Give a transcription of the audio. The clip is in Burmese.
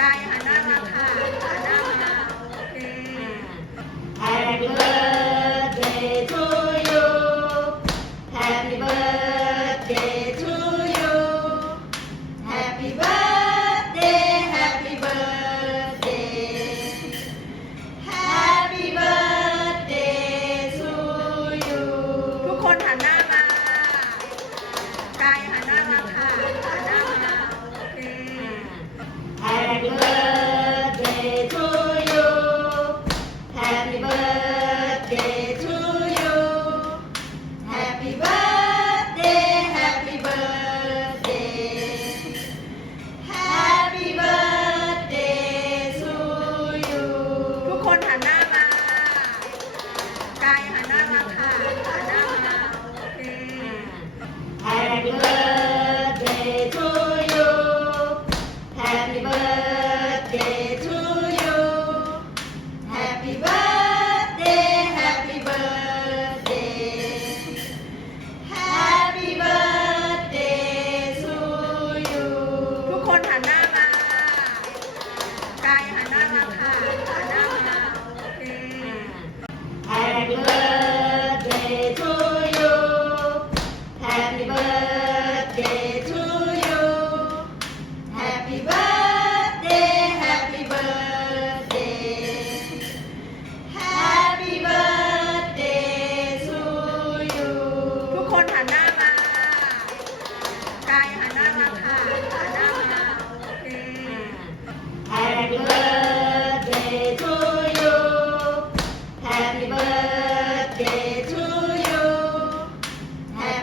တိုင်းဟာန